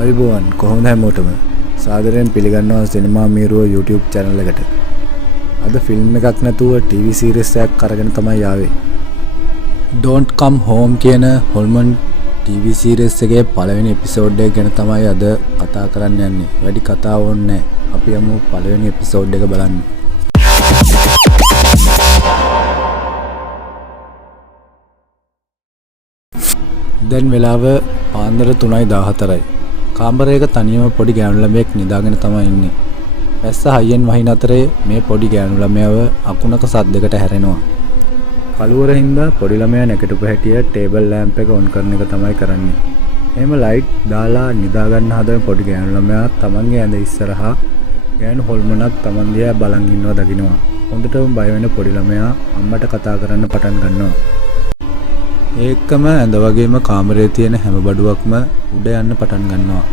අයිබෝවන් කොහොමද හැමෝටම සාදරයෙන් පිළිගන්නවා සිනමා මීරුව YouTube channel එකට. අද ෆිල්ම් එකක් නැතුව TV series එකක් අරගෙන තමයි ආවේ. Don't Come Home කියන හොල්මන් TV series එකේ පළවෙනි එපිසෝඩ් එක ගැන තමයි අද කතා කරන්න යන්නේ. වැඩි කතා ඕනේ නැහැ. අපි යමු පළවෙනි එපිසෝඩ් එක බලන්න. දැන් වෙලාව පාන්දර 3:14යි. කාමරයක තනියම පොඩි ගෑනු ළමයෙක් නිදාගෙන තමයි ඉන්නේ. වැස්ස හයියෙන් වහින අතරේ මේ පොඩි ගෑනු ළමයව අකුණක සද්දයකට හැරෙනවා. කළුවර හින්දා පොඩි ළමයා නැගිටපු හැටිය ටේබල් ලැම්ප් එක ඔන් කරන එක තමයි කරන්නේ. එහෙම ලයිට් දාලා නිදා ගන්න හදන පොඩි ගෑනු ළමයා තමන්ගේ ඇඳ ඉස්සරහා ගෑනු හොල්මනක් තමන් දිහා බලන් ඉන්නවා දකින්නවා. හොඳටම බය වෙන පොඩි ළමයා අම්මට කතා කරන්න පටන් ගන්නවා. ඒකම ඇඳ වගේම කාමරයේ තියෙන හැම බඩුවක්ම උඩ යන්න පටන් ගන්නවා.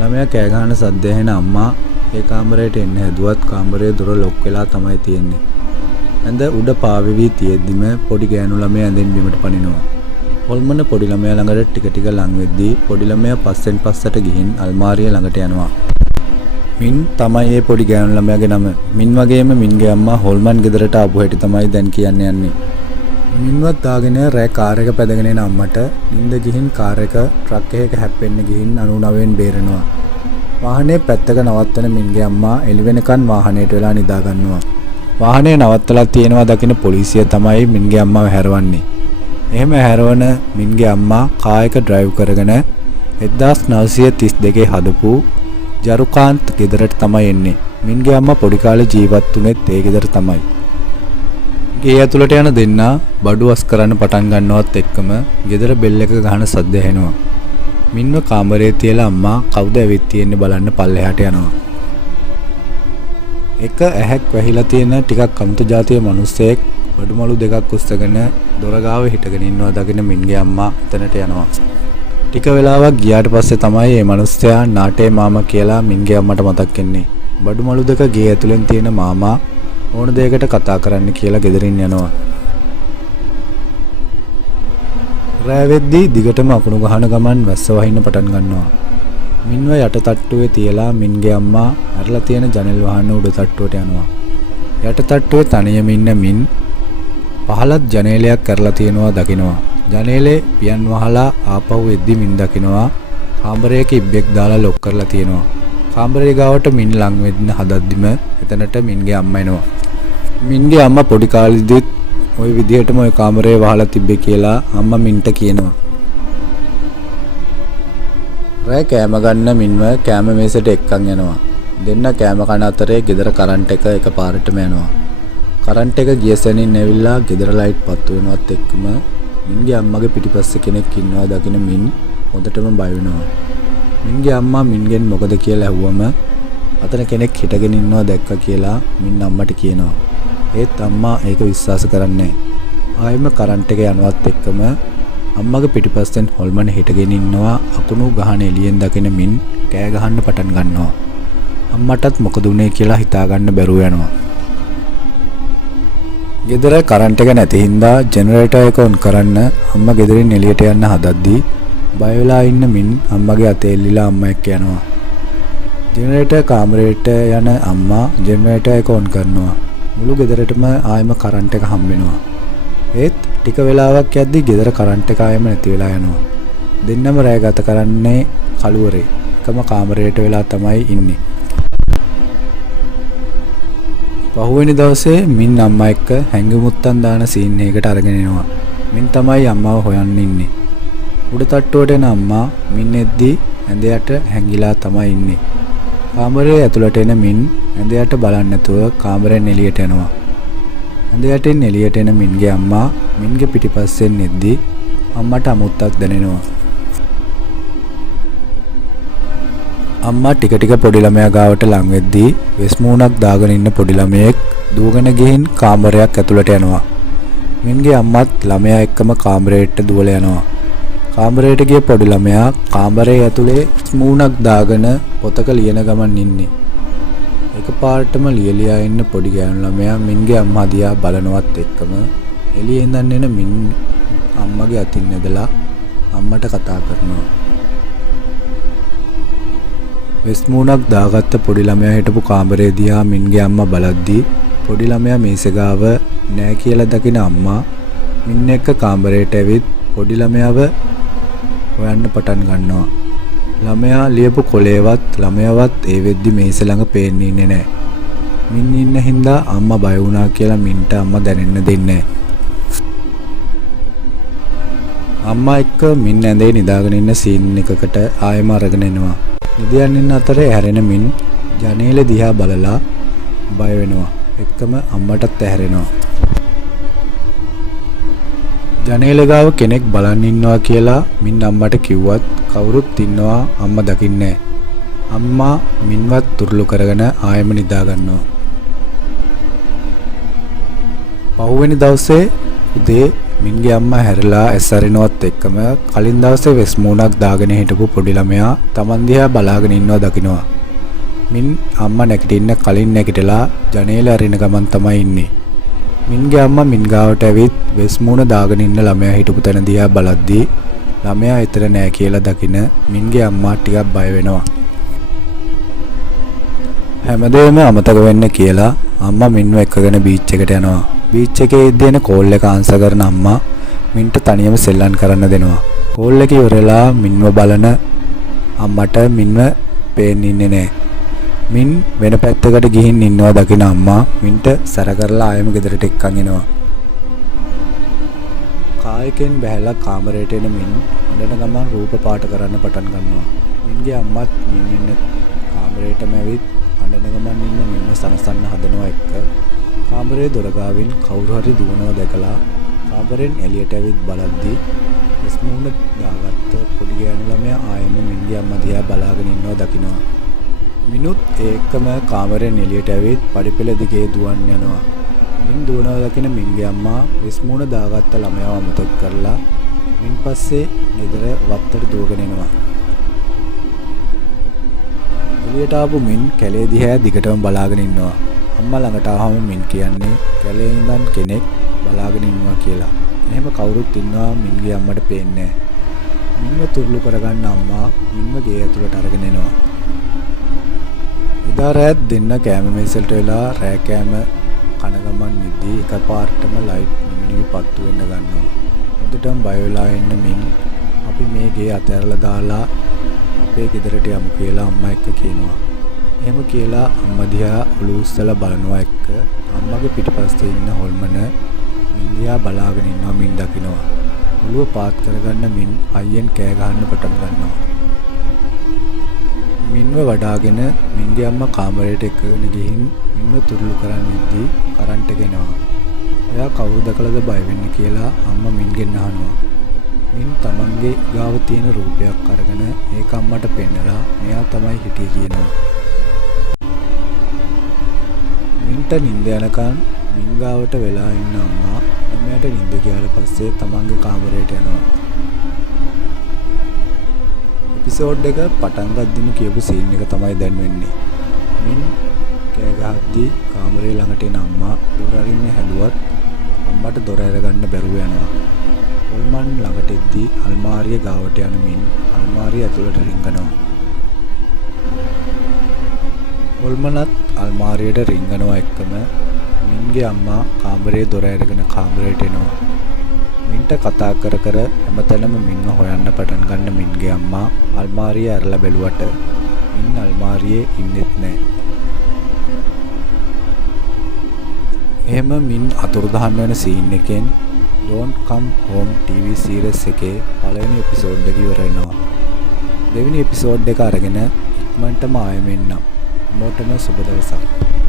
ළමයා කෑ ගහන සද්ද ඇහෙන අම්මා ඒ කාමරයට එන්න හැදුවත් කාමරයේ දොර ලොක් වෙලා තමයි තියෙන්නේ. ඇඳ උඩ පාවෙවි තියෙද්දිම පොඩි ගෑනු ළමයා ඇඳෙන් බිමට පනිනවා. හොල්මන පොඩි ළමයා ළඟට ටික ටික ලං වෙද්දී පොඩි ළමයා පස්සෙන් පස්සට ගිහින් අල්මාරිය ළඟට යනවා. මින් තමයි මේ පොඩි ගෑනු ළමයාගේ නම. මින් වගේම මින්ගේ අම්මා හොල්මන් ගෙදරට ආපු හැටි තමයි දැන් කියන්න යන්නේ. මින්වත් දාගෙන රෑ කාර් එක පැදගෙන එන අම්මට නිින්ද ගිහින් කාර් එක ට්‍රක් එකක හැප්පෙන්න ගිහින් 99න් බේරෙනවා. වාහනේ පැත්තක නවත්තන මින්ගේ අම්මා එළි වෙනකන් වාහනේට වෙලා නිදා ගන්නවා. වාහනේ නවත්තලා තියෙනවා දකින්න පොලිසිය තමයි මින්ගේ අම්මාව හැරවන්නේ. එහෙම හැරවන මින්ගේ අම්මා කාර් එක ඩ්‍රයිව් කරගෙන 1932 හදපු ජරුකාන්ත් ගෙදරට තමයි එන්නේ. මින්ගේ අම්මා පොඩි කාලේ ජීවත් වුණෙත් ඒ ගෙදර තමයි. ගේ ඇතුළට යන දෙන්නා බඩු වස් කරන්න පටන් ගන්නවත් එක්කම ගෙදර බෙල් එක ගහන සද්ද ඇහෙනවා. මින්ව කාමරයේ තියලා අම්මා කවුද ඇවිත් තියෙන්නේ බලන්න පල්ලෙහාට යනවා. එක ඇහැක් වැහිලා තියෙන ටිකක් අමුතු જાතිය මිනිස්සෙක් බඩුමලු දෙකක් උස්සගෙන දොර ගාව හිටගෙන ඉන්නවා දකින්න මින්ගේ අම්මා එතනට යනවා. ටික වෙලාවක් ගියාට පස්සේ තමයි මේ මිනිස්සයා නාටේ මාමා කියලා මින්ගේ අම්මට මතක් වෙන්නේ. බඩුමලු දෙක ගේ ඇතුලෙන් තියෙන මාමා ඕන දෙයකට කතා කරන්න කියලා ගෙදරින් යනවා. රෑ වෙද්දී දිගටම අකුණු ගහන ගමන් වැස්ස වහින්න පටන් ගන්නවා. මින්ව යට තට්ටුවේ තියලා මින්ගේ අම්මා අරලා තියෙන ජනෙල් වහන්න උඩ තට්ටුවට යනවා. යට තට්ටුවේ තනියම ඉන්න මින් පහලත් ජනේලයක් කරලා තියෙනවා දකින්නවා. ජනේලේ පියන් වහලා ආපහු එද්දි මින් දකින්නවා කාමරයක ඉබ්බෙක් දාලා ලොක් කරලා තියෙනවා. කාමරේ ගාවට මින් ලං වෙන්න හදද්දිම එතනට මින්ගේ අම්මා එනවා. මින්ගේ අම්මා පොඩි කාලෙදිත් ওই විදිහටම ওই කාමරේ වහලා තිබ්බේ කියලා අම්මා මින්ට කියනවා. රෑ කෑම ගන්න මින්ව කෑම මේසෙට එක්කන් යනවා. දෙන්න කෑම කන අතරේ ගෙදර කරන්ට් එක එකපාරටම යනවා. කරන්ට් එක ගිය සැනින් ඇවිල්ලා ගෙදර ලයිට් පත්තු වෙනවත් එක්කම මින්ගේ අම්මගේ පිටිපස්සේ කෙනෙක් ඉන්නවා දකින මින් හොඳටම බය වෙනවා. මින්ගේ අම්මා මින්ගෙන් මොකද කියලා ඇහුවම අතන කෙනෙක් හිටගෙන ඉන්නවා දැක්කා කියලා මින් අම්මට කියනවා. ඒත් අම්මා ඒක විශ්වාස කරන්නේ නැහැ. ආයෙම කරන්ට් එක යනවත් එක්කම අම්මගේ පිටිපස්සෙන් හොල්මන හිටගෙන ඉන්නවා අකුණු ගහන එළියෙන් දකින මින් කෑ ගහන්න පටන් ගන්නවා. අම්මටත් මොකද උනේ කියලා හිතා ගන්න බැරුව යනවා. ගෙදර කරන්ට් එක නැති හින්දා ජෙනරේටර් එක ඔන් කරන්න අම්මා ගෙදරින් එළියට යන්න හදද්දී බය වෙලා ඉන්න මින් අම්මගේ අතේ එල්ලිලා අම්මා එක්ක යනවා. ජෙනරේටර් කාමරේට යන අම්මා ජෙනරේටර් එක ඔන් කරනවා. මුළු ගෙදරටම ආයෙම කරන්ට් එක හම්බ වෙනවා. ඒත් ටික වෙලාවක් යද්දි ගෙදර කරන්ට් එක ආයෙම නැති වෙලා යනවා. දෙන්නම රැය ගත කරන්නේ කළුවරේ. එකම කාමරයට වෙලා තමයි ඉන්නේ. පහුවෙනි දවසේ මින් අම්මා එක්ක හැංගිමුත්තන් දාන සීන් එකකට අරගෙන එනවා. මින් තමයි අම්මාව හොයන්න ඉන්නේ. උඩ තට්ටුවට එන අම්මා මින් එද්දී ඇඳ යට හැංගිලා තමයි ඉන්නේ. කාමරේ ඇතුළට එන මින් ඇඳ යට බලන්නේ නැතුව කාමරෙන් එළියට යනවා. ඇඳ යටින් එළියට එන මින්ගේ අම්මා මින්ගේ පිටිපස්සෙන් එද්දී අම්මට අමුත්තක් දැනෙනවා. අම්මා ටික ටික පොඩි ළමයා ගාවට ලං වෙද්දී වෙස් මූණක් දාගෙන ඉන්න පොඩි ළමයෙක් දුවගෙන ගිහින් කාමරයක් ඇතුළට යනවා. මින්ගේ අම්මත් ළමයා එක්කම කාමරයට දුවලා යනවා. කාමරයට ගිය පොඩි ළමයා කාමරයේ ඇතුලේ මූණක් දාගෙන පොතක ලියන ගමන් ඉන්නේ. එකපාරටම ලියලියා ඉන්න පොඩි ගෑනු ළමයා මින්ගේ අම්මා දිහා බලනවත් එක්කම එළියේ ඉඳන් එන මින් අම්මගේ අතින් ඇදලා අම්මට කතා කරනවා. වෙස් මූණක් දාගත්ත පොඩි ළමයා හිටපු කාමරේ දිහා මින්ගේ අම්මා බලද්දී පොඩි ළමයා මේස ගාව නෑ කියලා දකින අම්මා මින් එක්ක කාමරේට ඇවිත් පොඩි ළමයාව හොයන්න පටන් ගන්නවා. ළමයා ලියපු කොලේවත් ළමයාවත් ඒ වෙද්දි මේස ළඟ පේන්නේ නෑ. මින් ඉන්න හින්දා අම්මා බය වුණා කියලා මින්ට අම්මා දැනෙන්න දෙන්නේ නෑ. අම්මා එක්ක මින් ඇඳේ නිදාගෙන ඉන්න සීන් එකකට ආයෙම අරගෙන එනවා. නිදියන් ඉන්න අතරේ හැරෙන මින් ජනේල දිහා බලලා බය වෙනවා. එක්කම අම්මටත් ඇහැරෙනවා. ජනේල ගාව කෙනෙක් බලන් ඉන්නවා කියලා මින් අම්මට කිව්වත් කවුරුත් ඉන්නවා අම්මා දකින්නේ නැහැ. අම්මා මින්වත් තුරුළු කරගෙන ආයෙම නිදා ගන්නවා. පහුවෙනි දවසේ උදේ මින්ගේ අම්මා හැරිලා ඇස්සරිනවත් එක්කම කලින් දවසේ වෙස් මූණක් දාගෙන හිටපු පොඩි ළමයා Taman දිහා බලාගෙන ඉන්නවා දකිනවා. මින් අම්මා නැගිටින්න කලින් නැගිටලා ජනේල අරින ගමන් තමයි ඉන්නේ. මින්ගේ අම්මා මින් ගාවට ඇවිත් වෙස් මූණ දාගෙන ඉන්න ළමයා හිටපු තැන දිහා බලද්දී ළමයා එතන නෑ කියලා දකින මින්ගේ අම්මා ටිකක් බය වෙනවා. හැමදේම අමතක වෙන්න කියලා අම්මා මින්ව එක්කගෙන බීච් එකට යනවා. බීච් එකේ ඉඳගෙන කෝල් එක ආන්සර් කරන අම්මා මින්ට තනියම සෙල්ලම් කරන්න දෙනවා. කෝල් එක ඉවරලා මින්ව බලන අම්මට මින්ව පේන්නේ නෑ. මින් වෙන පැත්තකට ගිහින් ඉන්නවා දකින අම්මා මින්ට සැර කරලා ආයෙම ගෙදරට එක්කන් එනවා. කායකෙන් බැහැලා කාමරයට එන මින් හොඳට ගමන් රූප පාට කරන්න පටන් ගන්නවා. මින්ගේ අම්මත් මින් ඉන්න කාමරයටම ඇවිත් හඬන ගමන් ඉන්න මින්ව සනසන්න හදනවා එක්ක කාමරේ දොර ගාවින් කවුරු හරි දුවනවා දැකලා කාමරෙන් එළියට ඇවිත් බලද්දී වෙස් මූණ දාගත්ත පොඩි ගෑනු ළමයා ආයෙම මින්ගේ අම්මා දිහා බලාගෙන ඉන්නවා දකිනවා. මිනුත් ඒකම කාමරෙන් එළියට ඇවිත් පඩිපෙළ දිගේ දුවන් යනවා. මින් දුවනවා දකින මින්ගේ අම්මා වෙස් මූණ දාගත්ත ළමයාව අමතක කරලා මින් පස්සේ ගෙදර වත්තට දුවගෙන එනවා. එළියට ආපු මින් කැලේ දිහා දිගටම බලාගෙන ඉන්නවා. අම්මා ළඟට ආවම මින් කියන්නේ කැලේ ඉඳන් කෙනෙක් බලාගෙන ඉන්නවා කියලා. එහෙම කවුරුත් ඉන්නවා මින්ගේ අම්මට පේන්නේ නැහැ. මින්ව තුරුළු කරගන්න අම්මා මින්ව ගේ ඇතුළට අරගෙන එනවා. එදා රෑත් දෙන්න කෑම මේසෙට වෙලා රෑ කෑම කන ගමන් නිදී එකපාරටම ලයිට් නිමිනිවි පත්තු වෙන්න ගන්නවා. හොඳටම බය වෙලා ඉන්න මින් අපි මේ ගේ අතහැරලා දාලා අපේ ගෙදරට යමු කියලා අම්මා එක්ක කියනවා. එහෙම කියලා අම්මා දිහා ඔලුව උස්සලා බලනවා එක්ක අම්මගේ පිටිපස්සේ ඉන්න හොල්මන මින් දිහා බලාගෙන ඉන්නවා මින් දකිනවා. ඔලුව පාත් කරගන්න මින් අයියෙන් කෑ ගහන්න පටන් ගන්නවා. මින්ව වඩාගෙන මින්ගේ අම්මා කාමරයට එක්කගෙන ගිහින් මින්ව තුරුළු කරන් ඉද්දී කරන්ට් එක එනවා. එයා කවුරු දැකලාද බය වෙන්නේ කියලා අම්මා මින්ගෙන් අහනවා. මින් තමන්ගේ ගාව තියෙන රූපයක් අරගෙන ඒක අම්මට පෙන්නලා මෙයා තමයි හිටියේ කියනවා. මින්ට නිින්ද යනකන් මින් ගාවට වෙලා ඉන්න අම්මා එයාට නිින්ද ගියාට පස්සේ තමන්ගේ කාමරයට යනවා. එපිසෝඩ් එක පටන් ගද්දිම කියපු සීන් එක තමයි දැන් වෙන්නේ. මින් කෑ ගහද්දී කාමරේ ළඟට එන අම්මා දොර අරින්න හැදුවත් අම්මට දොර අරගන්න බැරුව යනවා. හොල්මන් ළඟට එද්දී අල්මාරිය ගාවට යන මින් අල්මාරිය ඇතුළට රිංගනවා. හොල්මනත් අල්මාරියට රිංගනවා එක්කම මින්ගේ අම්මා කාමරේ දොර අරගෙන කාමරයට එනවා. මින්ට කතා කර කර හැමතැනම මින්ව හොයන්න පටන් ගන්න මින්ගේ අම්මා අල්මාරිය ඇරලා බැලුවට මින් අල්මාරියේ ඉන්නෙත් නැහැ. එහෙම මින් අතුරුදහන් වෙන සීන් එකෙන් Don't Come Home TV series එකේ පළවෙනි එපිසෝඩ් එක ඉවර වෙනවා. දෙවෙනි එපිසෝඩ් එක අරගෙන ඉක්මනටම ආයෙම එන්නම්. මොටම සුබ දවසක්.